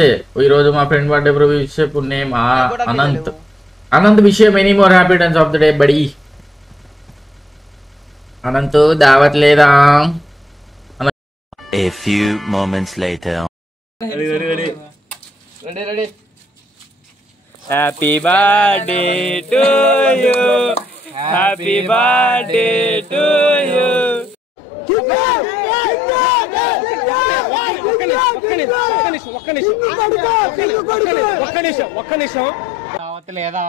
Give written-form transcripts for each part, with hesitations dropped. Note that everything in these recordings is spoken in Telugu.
నమస్తే. ఈరోజు మా ఫ్రెండ్ బర్త్డే బ్రో. విషయపు నేమ్ అనంత్. అనంత్ విషయం any more happiness of the day buddy. Anant దావత్ లేదా? A few moments later. Ready. Happy birthday to you. Happy birthday to you. ఒక్క నిమిషం దావత్ లేదా?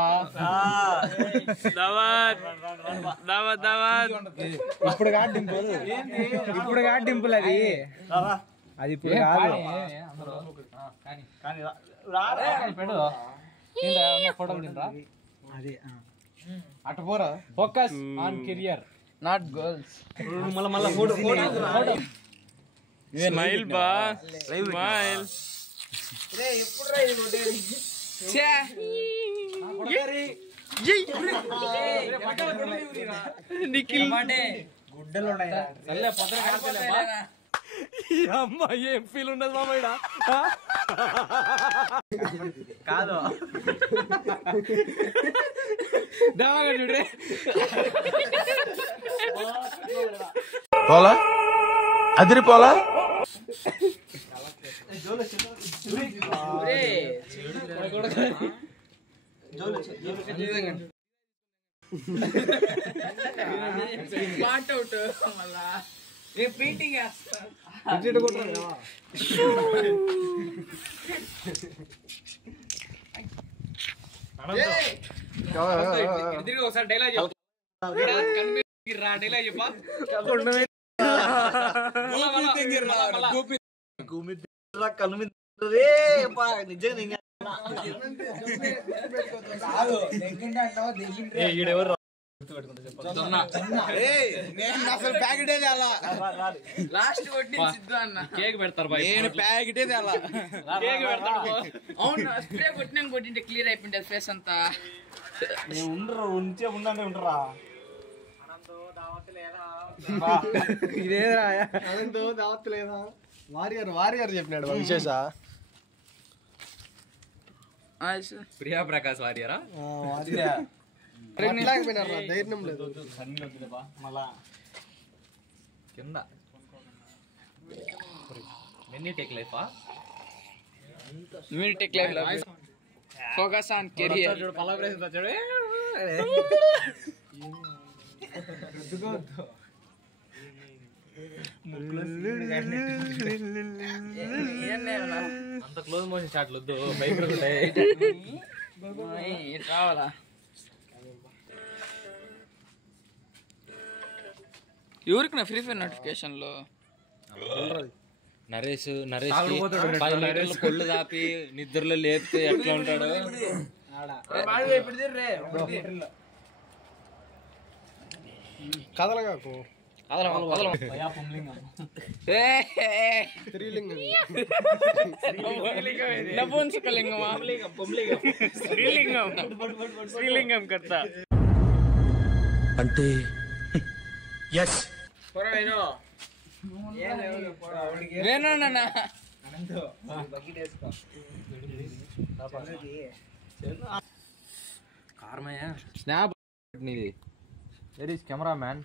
దావత్ ఇప్పుడు కాదు డింపుల్ అది ఇప్పుడు కాదు. ఫోటోలు తినరా అది అటు పోరా. Focus on career not girls. మళ్ళా ఫోటో స్మైల్ బా స్మైల్. ఎప్పుడు రా ఇది కొట్టేది? గుడ్డలు అమ్మా ఏం ఫీల్ ఉండదు మామయ్య కాదు. చూడే పోలా అదిరిపోలా. ఒకసారి డైలాగ్ చెప్పా. కేక్ పెడతారు కొట్టింటే క్లియర్ అయిపోయింది ఫేస్ అంతా. ఉండరా ఇదేరా దావత్ లేదా? వారియర్ చెప్పినాడు విశేష. ప్రియా ప్రకాష్ వారియరా? ధైర్యం లేదు మళ్ళా కింద. Many take life focus on career. అంత క్లోజ్ మోషన్ షాట్లు వద్దు, బైక్ రావాలా? ఎవరికి నా ఫ్రీ ఫైర్ నోటిఫికేషన్ లో నరేష్ 10 లీటర్లు కొళ్ళు దాపి నిద్రలో లేపితే ఎట్లా ఉంటాడు? కదలగాకు శ్రీలింగం కర్త అంటే snap where is camera man?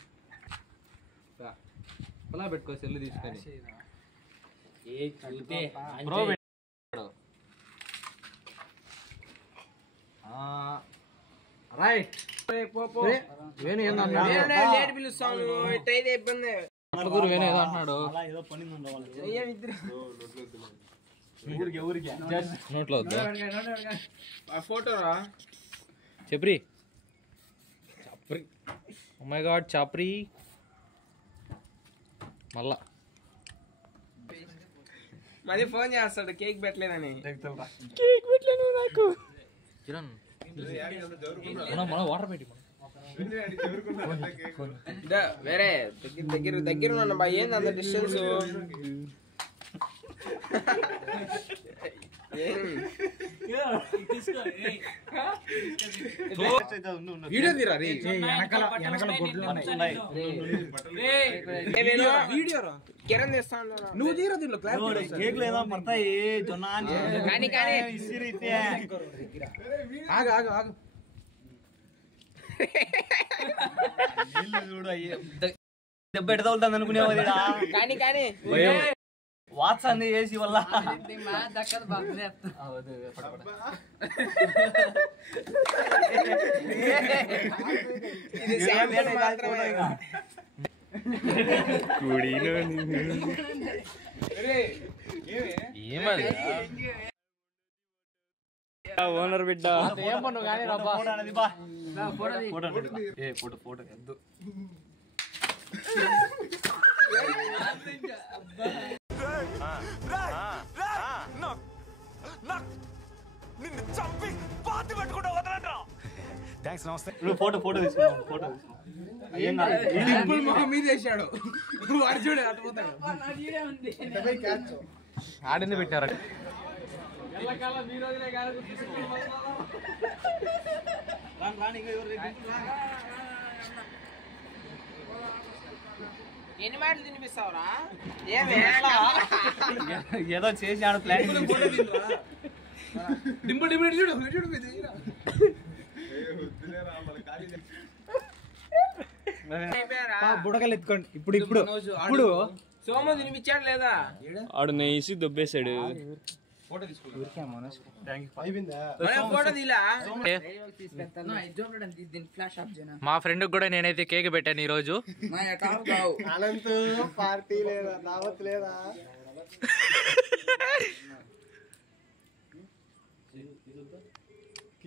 ఎలా పెట్టుకో సెల్లు తీసుకొని రైట్. వేణు ఏదో అంటున్నాడు. నోట్లో వద్దా ఫోటోరా? చెప్పరి ఓ మై గాడ్ చాప్రీ. మళ్ళా మరి ఫోన్ చేస్తాడు కేక్ పెట్టలేదని. కేక్ పెట్టలేను నాకు కిరణ్ వాటర్ పెట్టి వేరే దగ్గర ఉన్నా బా. ఏంది అంత డిస్టెన్స్? వీడియో తీరా వీడియో నువ్వు తీరా దీంట్లో కేక్ లేదా పడతాయి జొన్న ఆగు ఆగు ఆగు చూడు దెబ్బ ఎట్ట తగులుతుంది అనుకునేవాడు కానీ కానీ వాట్స్ అన్ని చేసి వల్ల ఓనర్ బిడ్డ ఏమను కానీ ఫోటో ఫోటో వద్దు నిన్ను చంపి పాతి పెట్టుకుంటా వదలంటా. థాంక్స్ నమస్తే. నువ్వు ఫోటో ఫోటో తీసుకున్నావు ఫోటో తీసుకున్నావు మీద వేసాడు వాడు చూడే అటుపోతాడు ఆడింది పెట్టారు ఎన్ని మాటలు తినిపిస్తావురా ఏదో చేసి ఆడ ప్లాన్ డింపు డింపు చూడు చూడు బుడకలు ఎత్తుకోండి ఇప్పుడు ఇప్పుడు ఇప్పుడు సోమ తినిపించాడు లేదా ఆడు నేసి దొబ్బేశాడు. ఫోటో తీలా మా ఫ్రెండ్ కూడా నేనైతే కేక్ పెట్టాను ఈ రోజు. పార్టీ లేదా దావత్ లేదా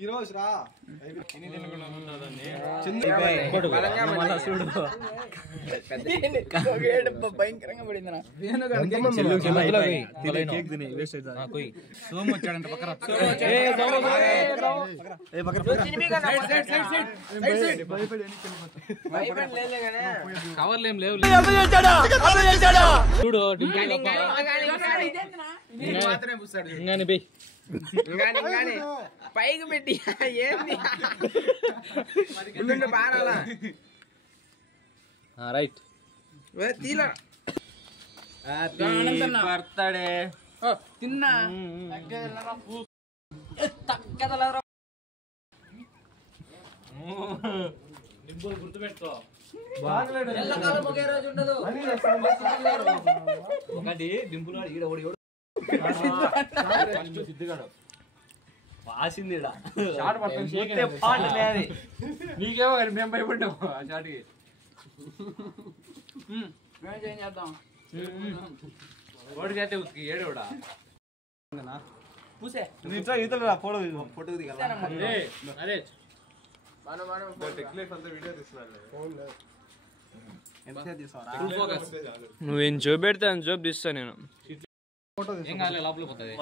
ఈరోజు రా భయంకరంగా పడింది సోము వచ్చాడంట పక్కన కవర్లేం లేవు చూడు పైకి పెట్టి ఏంది బాగా రైట్ తీలా బర్త్డే తిన్నా గుర్తుపెట్టుకో ఒకటి డింపులు ఈడ ఓడి సిద్ధిగాడు వాసింది నీకేమో కానీ మేము భయపడ్డాము ఆ షాట్కి. చేద్దాం ఓడికైతే ఉతికి ఏడోడా పూసే ఈతలు ఫోటో ఫోటో దిగాలి అదే నువ్వేం చూపెడతా అని చూపు తీస్తా నేను. ఏం కాలే లోపల పోతుంది.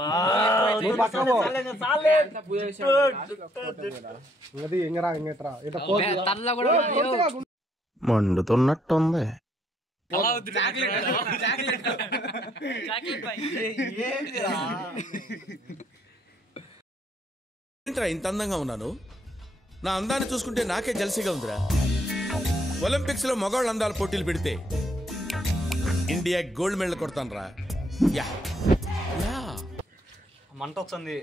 మండుతున్నట్టుంది. ఏంట్రా ఇంత అందంగా ఉన్నాను? నా అందాన్ని చూసుకుంటే నాకే జలసిగా ఉందిరా. ఒలింపిక్స్ లో మగవాళ్ళ అందాల పోటీలు పెడితే ఇండియా గోల్డ్ మెడల్ కొడతాను రా. మంట వస్తుంది